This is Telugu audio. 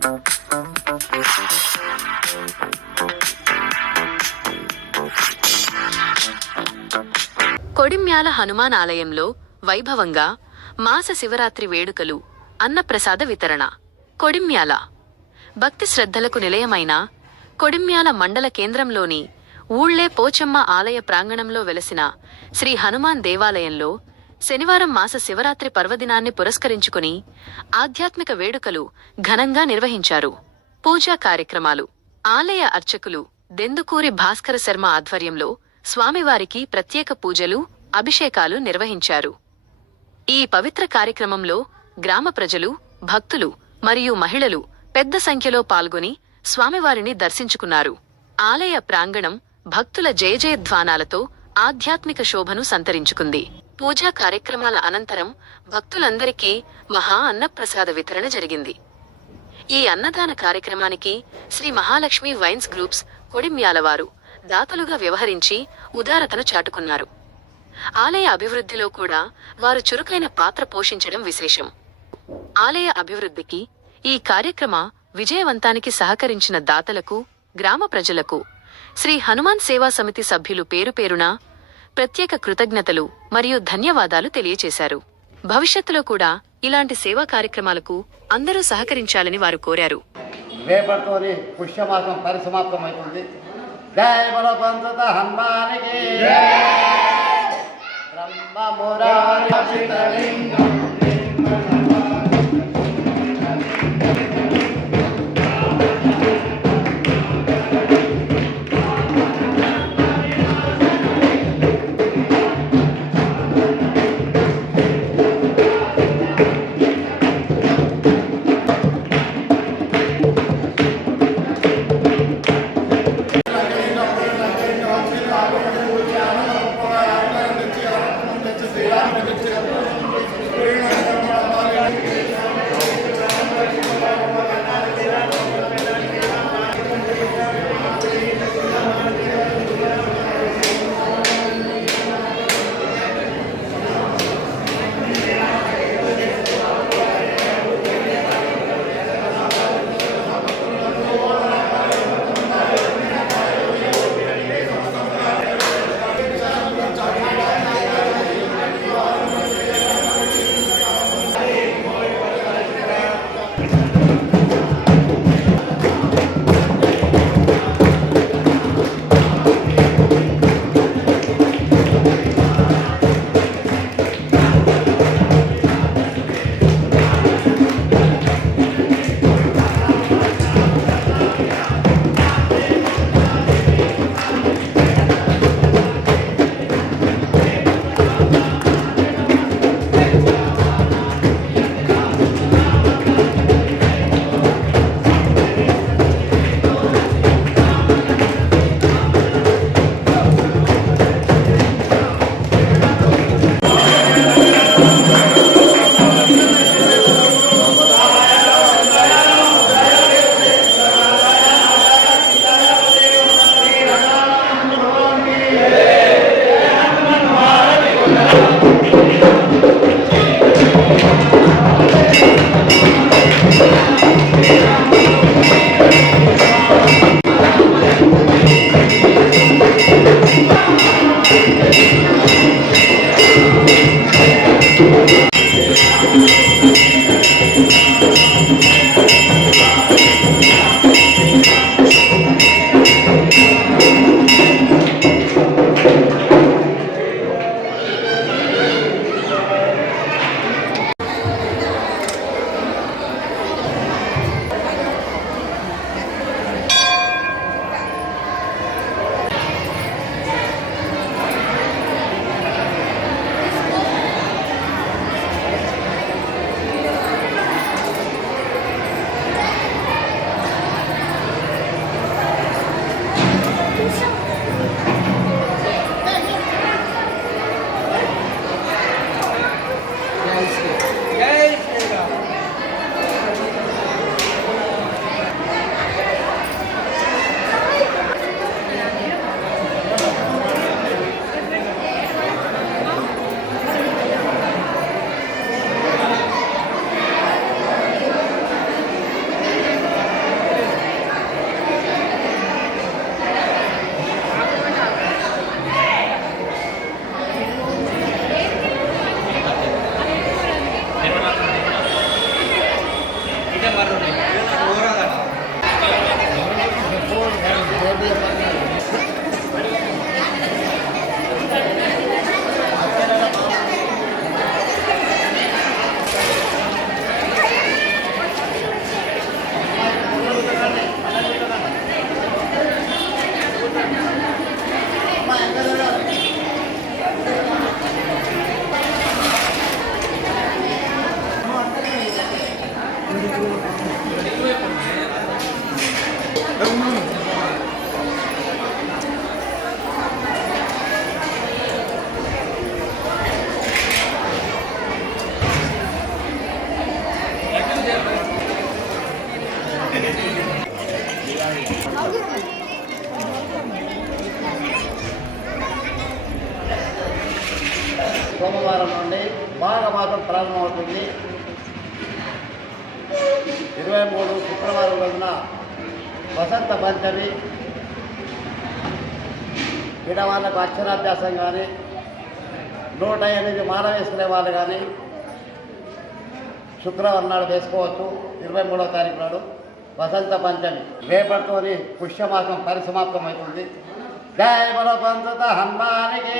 కొడిమ్యాల హనుమాన్ ఆలయంలో వైభవంగా మాస శివరాత్రి వేడుకలు, అన్నప్రసాద వితరణ. కొడిమ్యాల భక్తి శ్రద్ధలకు నిలయమైన కొడిమ్యాల మండల కేంద్రంలోని ఊళ్లే పోచమ్మ ఆలయ ప్రాంగణంలో వెలసిన శ్రీ హనుమాన్ దేవాలయంలో శనివారం మాస శివరాత్రి పర్వదినాన్ని పురస్కరించుకుని ఆధ్యాత్మిక వేడుకలు ఘనంగా నిర్వహించారు. పూజా కార్యక్రమాలు. ఆలయ అర్చకులు దెందుకూరి భాస్కర శర్మ ఆధ్వర్యంలో స్వామివారికి ప్రత్యేక పూజలు, అభిషేకాలు నిర్వహించారు. ఈ పవిత్ర కార్యక్రమంలో గ్రామ ప్రజలు, భక్తులు మరియు మహిళలు పెద్ద సంఖ్యలో పాల్గొని స్వామివారిని దర్శించుకున్నారు. ఆలయ ప్రాంగణం భక్తుల జయజయధ్వానాలతో ఆధ్యాత్మిక శోభను సంతరించుకుంది. పూజా కార్యక్రమాల అనంతరం భక్తులందరికీ మహా అన్నప్రసాద వితరణ జరిగింది. ఈ అన్నదాన కార్యక్రమానికి శ్రీ మహాలక్ష్మి వైన్స్ గ్రూప్స్ కొడిమ్యాలవారు దాతలుగా వ్యవహరించి ఉదారతను చాటుకున్నారు. ఆలయ అభివృద్ధిలో కూడా వారు చురుకైన పాత్ర పోషించడం విశేషం. ఆలయ అభివృద్ధికి, ఈ కార్యక్రమ విజయవంతానికి సహకరించిన దాతలకు, గ్రామ ప్రజలకు శ్రీ హనుమాన్ సేవా సమితి సభ్యులు పేరుపేరున ప్రత్యేక కృతజ్ఞతలు మరియు ధన్యవాదాలు తెలియచేశారు. భవిష్యత్తులో కూడా ఇలాంటి సేవా కార్యక్రమాలకు అందరూ సహకరించాలని వారు కోరారు. రేపటితోని పుష్యమాసం పరిసమాప్తమవుతుంది. జై బలో పంచత హనుమానికి బ్రహ్మ మురారి సోమవారం నుండి మాఘమాసం ప్రారంభమవుతుంది. 23 శుక్రవారం రోజున వసంత పంచమి. వాళ్ళకు అక్షరాభ్యాసం కానీ 108 మాల వేసుకునే వాళ్ళు కానీ శుక్రవారం నాడు వేసుకోవచ్చు. 23వ తారీఖు నాడు వసంత పంచమి. రేపటితోని పుష్యమాసం పరిసమాప్తం అవుతుంది. జై బలో పంచత హనుమానికి.